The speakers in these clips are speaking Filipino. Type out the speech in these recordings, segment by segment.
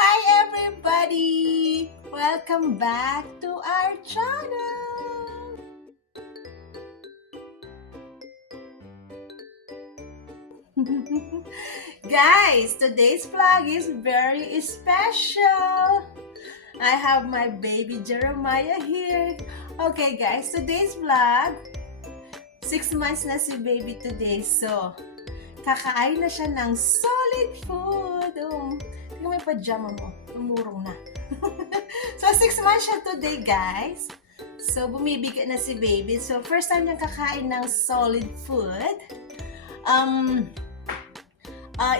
Hi everybody! Welcome back to our channel! Guys, today's vlog is very special! I have my baby Jeremiah here. Okay guys, today's vlog, 6 months na si baby today. So, kakain na siya ng solid food. Tingnan mo yung pajama mo. Tumurong na. So, 6 months siya today, guys. So, bumibigat na si baby. So, first time niyang kakain ng solid food.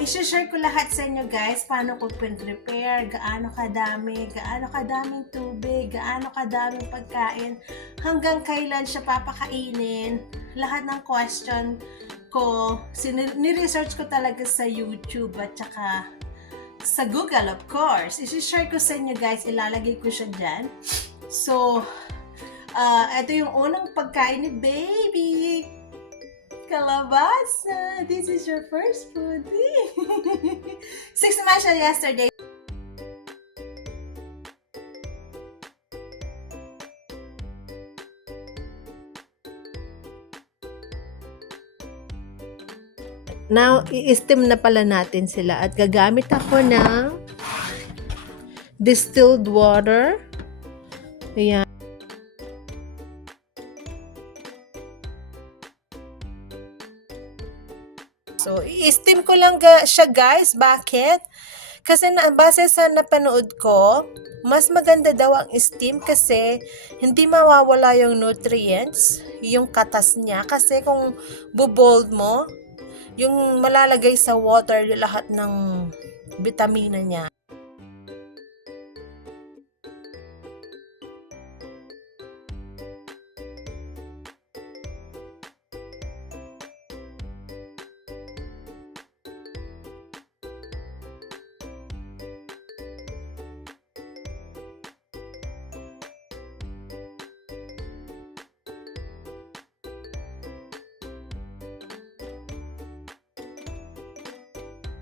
I-share ko lahat sa inyo, guys, paano ko prepare, gaano kadami, gaano kadaming tubig, gaano kadaming pagkain, hanggang kailan siya papakainin, lahat ng question ko, ni-research ko talaga sa YouTube at saka sa Google, of course. I-share ko sa inyo, guys, ilalagay ko siya dyan. So, ito yung unang pagkain ni baby. Kalabasa! This is your first food. 6 months siya yesterday. Now, i-steam na pala natin sila at gagamit ako ng distilled water. Ayan. So, i-steam ko lang siya, guys. Bakit? Kasi base sa napanood ko, mas maganda daw ang steam kasi hindi mawawala yung nutrients, yung katas niya. Kasi kung bubold mo, yung malalagay sa water lahat ng vitamina niya.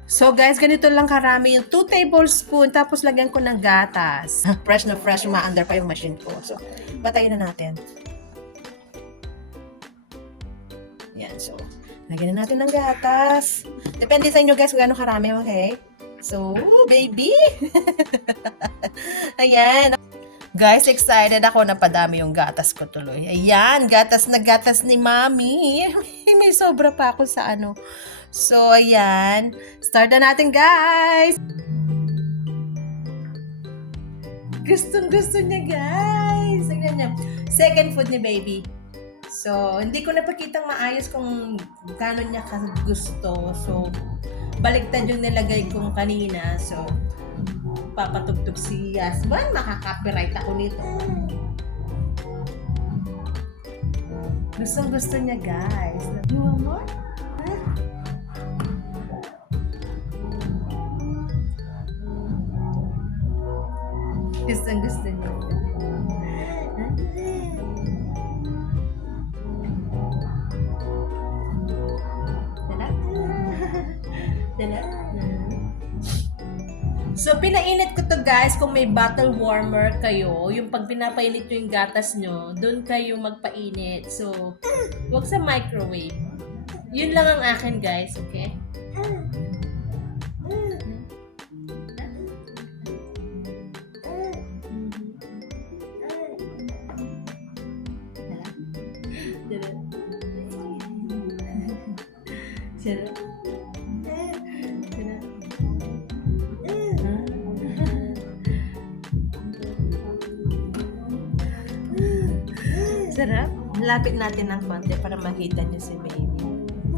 So guys, ganito lang karami yung 2 tablespoon tapos lagyan ko ng gatas. Fresh na fresh, umaandar pa yung machine ko. So, batayin na natin. Yan, so, lagyan na natin ng gatas. Depende sa inyo guys kung gaano karami, okay? So, baby! Ayan. Guys, excited ako na padami yung gatas ko tuloy. Ayan, gatas na gatas ni Mami. May sobra pa ako sa ano. So, ayan. Start na natin, guys! Gustong-gusto niya, guys! Tignan niya. Second food ni baby. So, hindi ko napakitang maayos kung gano'n niya gusto. So, baliktad yung nilagay kong kanina. So, papatugtog si Yasman. Makaka-copyright ako nito. Gustong-gusto niya, guys. You want more? Gusto niya. Dala? So, pinainit ko to guys. Kung may bottle warmer kayo, yung pag pinapainit nyo yung gatas nyo, doon kayo magpainit. So, wag sa microwave. Yun lang ang akin guys, okay? Sarap. Lapit natin ng konti para makita niyo si baby.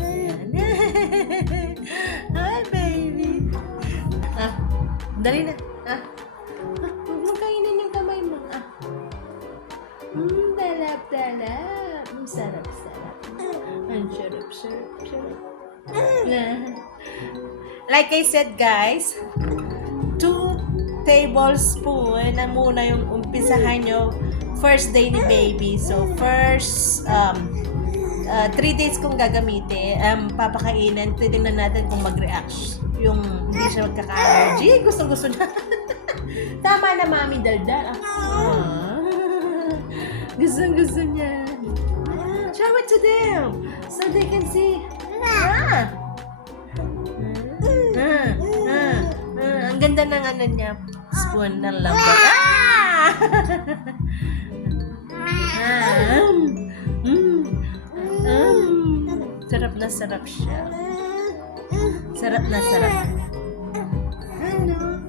Ayan. Hi, baby. Dali na. Huwag mong kainin yung kamay mo. Dalap-dalap. Sarap-sarap. Ang sarap-sarap. Like I said, guys, 2 tablespoon na muna yung umpisahan nyo first day ni baby. So, first 3 days kong gagamitin, papakainin. Titignan natin kung mag-react yung hindi siya magkaka-allergy. Gusto na. Tama na, Mami Daldal. Gusto niya. Show it to them so they can see. Ang ganda ng ano niya. Spoon ng lambot. Sarap na sarap siya. Sarap na sarap. Ano?